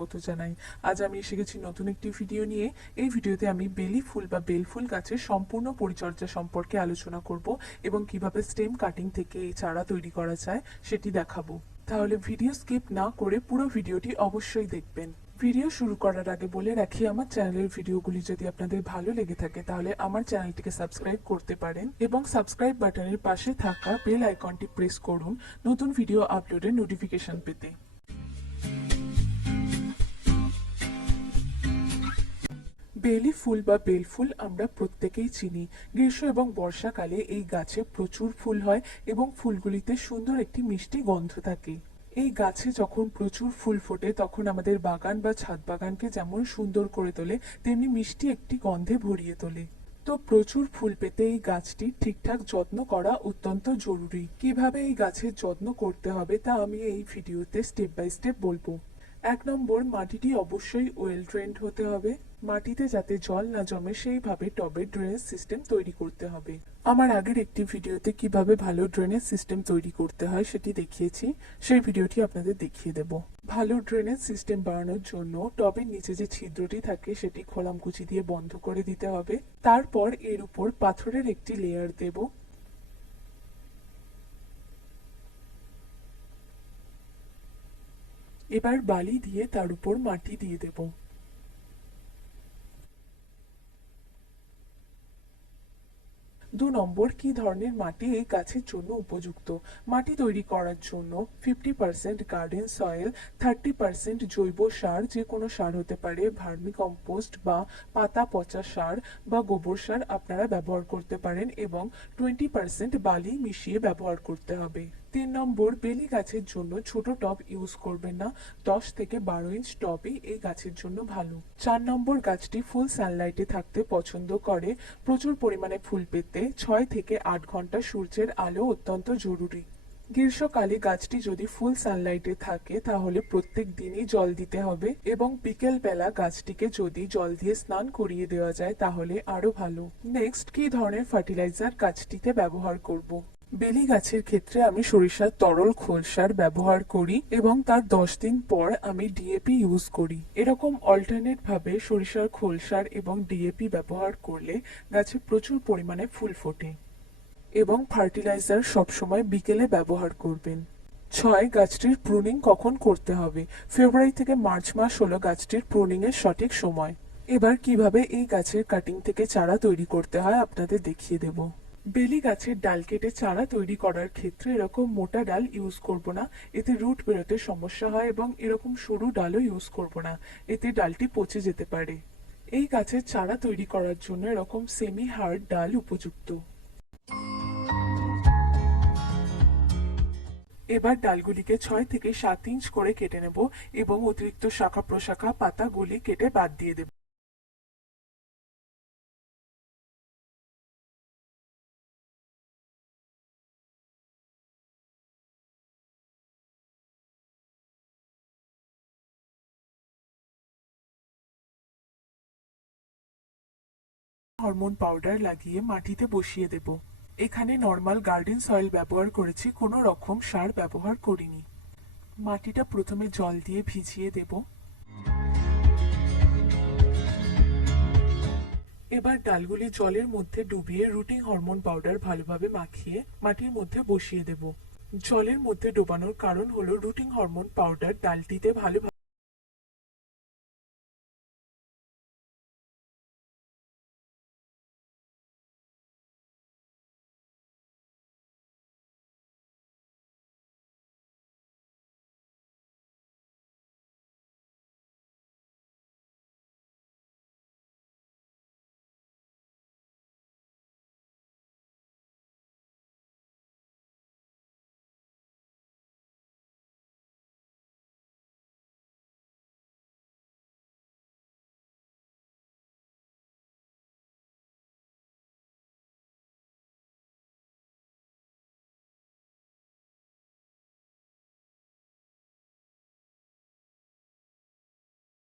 স্বাগত জানাই। আজ আমি এসে গেছি নতুন একটি ভিডিও নিয়ে। এই ভিডিওতে আমি বেলি ফুল বা বেল ফুল গাছের সম্পূর্ণ পরিচর্যা সম্পর্কে আলোচনা করব এবং কিভাবে স্টেম কাটিং থেকে এই চারা তৈরি করা যায় সেটি দেখাবো। তাহলে ভিডিও স্কিপ না করে পুরো ভিডিওটি অবশ্যই দেখবেন। ভিডিও শুরু করার আগে বলে রাখি, আমার চ্যানেলের ভিডিওগুলি যদি আপনাদের ভালো লেগে থাকে তাহলে আমার চ্যানেলটিকে সাবস্ক্রাইব করতে পারেন এবং সাবস্ক্রাইব বাটনের পাশে থাকা বেল আইকনটি প্রেস করুন নতুন ভিডিও আপলোডের নোটিফিকেশন পেতে। বেলি ফুল বা বেল ফুল আমরা প্রত্যেকেই চিনি। গ্রীষ্ম এবং বর্ষাকালে এই গাছে প্রচুর ফুল হয় এবং ফুলগুলিতে সুন্দর একটি মিষ্টি গন্ধ থাকে। এই গাছে যখন প্রচুর ফুল ফোটে তখন আমাদের বাগান বা ছাদ বাগানকে যেমন সুন্দর করে তোলে, তেমনি মিষ্টি একটি গন্ধে ভরিয়ে তোলে। তো প্রচুর ফুল পেতে এই গাছটি ঠিকঠাক যত্ন করা অত্যন্ত জরুরি। কিভাবে এই গাছের যত্ন করতে হবে তা আমি এই ভিডিওতে স্টেপ বাই স্টেপ বলবো। 1 নম্বর, মাটিটি অবশ্যই ওয়েল ড্রেনড হতে হবে। মাটিতে যাতে জল না জমে সেইভাবে টবের ড্রেনেজ সিস্টেম তৈরি করতে হবে। আমার আগের একটি ভিডিওতে কিভাবে ভালো ড্রেনেজ সিস্টেম তৈরি করতে হয় সেটি দেখিয়েছি, সেই ভিডিওটি আপনাদের দেখিয়ে দেব। ভালো ড্রেনেজ সিস্টেম বানানোর জন্য টবের নিচে যে ছিদ্রটি থাকে সেটি খোলামকুচি দিয়ে বন্ধ করে দিতে হবে। তারপর এর উপর পাথরের একটি লেয়ার দেব। এবার বালি দিয়ে তার উপর মাটি দিয়ে দেব। 2 নম্বর, কি ধরনের মাটি এই গাছের জন্য উপযুক্ত। মাটি তৈরি করার জন্য 50% গার্ডেন সয়েল, 30% জৈব সার, যে কোনো সার হতে পারে, ভার্মি কম্পোস্ট বা পাতা পচা সার বা গোবর সার আপনারা ব্যবহার করতে পারেন এবং 20% বালি মিশিয়ে ব্যবহার করতে হবে। 3 নম্বর, বেলি গাছের জন্য ছোট টব ইউজ করবেন না। 10 থেকে 12 ইঞ্চ টবই এই গাছের জন্য ভালো। 4 নম্বর, গাছটি ফুল সানলাইটে থাকতে পছন্দ করে। প্রচুর পরিমাণে ফুল পেতে 6 থেকে 8 ঘন্টা সূর্যের আলো অত্যন্ত জরুরি। গ্রীষ্মকালে গাছটি যদি ফুল সানলাইটে থাকে তাহলে প্রত্যেক দিনই জল দিতে হবে এবং বিকেল বেলা গাছটিকে যদি জল দিয়ে স্নান করিয়ে দেওয়া যায় তাহলে আরো ভালো। নেক্সট, কি ধরনের ফার্টিলাইজার গাছটিতে ব্যবহার করব। বেলি গাছের ক্ষেত্রে আমি সরিষার তরল খোল সার ব্যবহার করি এবং তার 10 দিন পর আমি ডিএপি ইউজ করি। এরকম অল্টারনেট ভাবে সরিষার খোল সার এবং ডিএপি ব্যবহার করলে গাছে প্রচুর পরিমাণে ফুল ফোটে। এবং ফার্টিলাইজার সবসময় বিকেলে ব্যবহার করবেন। 6, গাছটির প্রুনিং কখন করতে হবে। ফেব্রুয়ারি থেকে মার্চ মাস হলো গাছটির প্রুনিং এর সঠিক সময়। এবার কিভাবে এই গাছের কাটিং থেকে চারা তৈরি করতে হয় আপনাদের দেখিয়ে দেব। বেলি গাছের ডাল কেটে চারা তৈরি করার ক্ষেত্রে এরকম মোটা ডাল ইউজ করব না, এতে রুট বেরোতে সমস্যা হয়, এবং এরকম সরু ডালও ইউজ করব না, এতে ডালটি পচে যেতে পারে। এই গাছের চারা তৈরি করার জন্য এরকম সেমি হার্ড ডাল উপযুক্ত। এবার ডালগুলিকে 6 থেকে 7 ইঞ্চ করে কেটে নেব এবং অতিরিক্ত শাখা প্রশাখা পাতাগুলি কেটে বাদ দিয়ে দেব। হরমোন পাউডার লাগিয়ে মাটিতে বসিয়ে দেব। এখানে নর্মাল গার্ডেন সয়েল ব্যবহার করেছি, কোনো রকম সার ব্যবহার করিনি। মাটিটা প্রথমে জল দিয়ে ভিজিয়ে দেব। এবার ডালগুলি জলের মধ্যে ডুবিয়ে রুটিং হরমোন পাউডার ভালোভাবে মাখিয়ে মাটির মধ্যে বসিয়ে দেব। জলের মধ্যে ডোবানোর কারণ হলো রুটিং হরমোন পাউডার ডালটিতে ভালোভাবে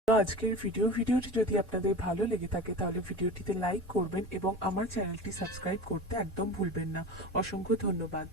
আজকের ভিডিওটি যদি আপনাদের ভালো লেগে থাকে তাহলে ভিডিওটিতে লাইক করবেন এবং আমার চ্যানেলটি সাবস্ক্রাইব করতে একদম ভুলবেন না। অসংখ্য ধন্যবাদ।